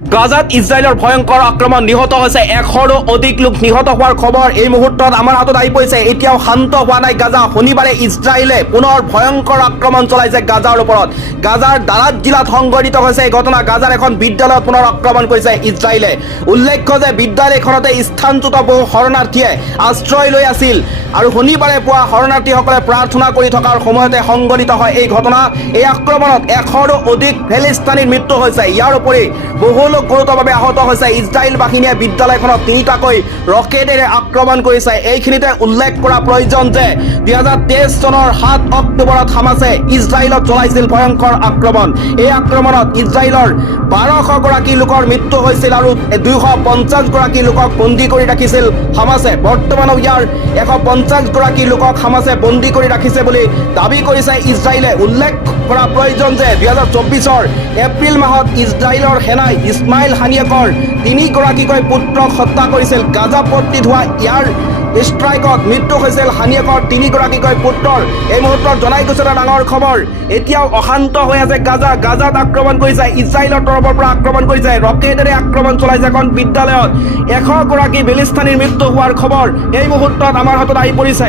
গাজাত ইজৰাইলৰ ভয়ংকৰ আক্ৰমণ নিহত হৈছে 100ৰো অধিক লোক নিহত হোৱাৰ খবৰ এই মুহূৰ্তত আমাৰ হাতত আহি পৰিছে। এতিয়াও শান্ত হোৱা নাই গাজা। শনিবাৰে ইজৰাইলে পুনৰ ভয়ংকৰ আক্ৰমণ চলাইছে গাজাৰ ওপৰত। গাজাৰ দাৰাত জিলাত সংঘটিত হৈছে এই ঘটনা। গাজাৰ এখন বিদ্যালয়ত পুনৰ আক্ৰমণ কৰিছে ইজৰাইলে। উল্লেখ্য যে বিদ্যালয়খনতে স্থানচ্যুত বহু শৰণাৰ্থীয়ে আশ্ৰয় লৈ আছিল আৰু শনিবাৰে পুৱা শৰণাৰ্থীসকলে প্ৰাৰ্থনা কৰি থকাৰ সময়তে সংঘটিত হয় এই ঘটনা। এই আক্ৰমণত 100ৰো অধিক ফিলিস্তিনীৰ মৃত্যু হৈছে। ইয়াৰ উপৰি বহু লোক গুৰুতৰভাৱে আহত হৈছে। ইজৰাইল বাহিনীয়ে বিদ্যালয়খনত 3টাকৈ ৰকেটেৰে আক্ৰমণ কৰিছে। এইখিনিতে উল্লেখ কৰা প্ৰয়োজন যে 2023 চনৰ 7 অক্টোবৰত হামাছে ইজৰাইলত চলাইছিল ভয়ংকৰ আক্ৰমণ। এই আক্ৰমণত ইজৰাইলৰ 1200 গৰাকী লোকৰ মৃত্যু হৈছিল আৰু 250 গৰাকী লোকক বন্দী কৰি ৰাখিছিল হামাছে। বৰ্তমানো ইয়াৰ 150 গৰাকী লোকক হামাছে বন্দী কৰি ৰাখিছে বুলি দাবী কৰিছে ইজৰাইলে। উল্লেখ কৰা প্ৰয়োজন যে 2024 এপ্ৰিল মাহত ইজৰাইলৰ সেনাই ইছমাইল হানিয়েকৰ 3 গৰাকীকৈ পুত্ৰক হত্যা কৰিছিল। গাজা পট্টিত হোৱা ইয়াৰ ষ্ট্ৰাইকত মৃত্যু হৈছিল হানিয়েকৰ 3 গৰাকীকৈ পুত্ৰৰ। এই মুহূৰ্তত জনাই গৈছে এটা ডাঙৰ খবৰ। এতিয়াও অশান্ত হৈ আছে গাজা। গাজাত আক্ৰমণ কৰিছে ইজৰাইলৰ তৰফৰ পৰা আক্ৰমণ কৰিছে, ৰকেটেৰে আক্ৰমণ চলাইছে এখন বিদ্যালয়ত। 100 গৰাকী ফিলিস্তিনীৰ মৃত্যু হোৱাৰ খবৰ এই মুহূৰ্তত আমাৰ হাতত আহি পৰিছে।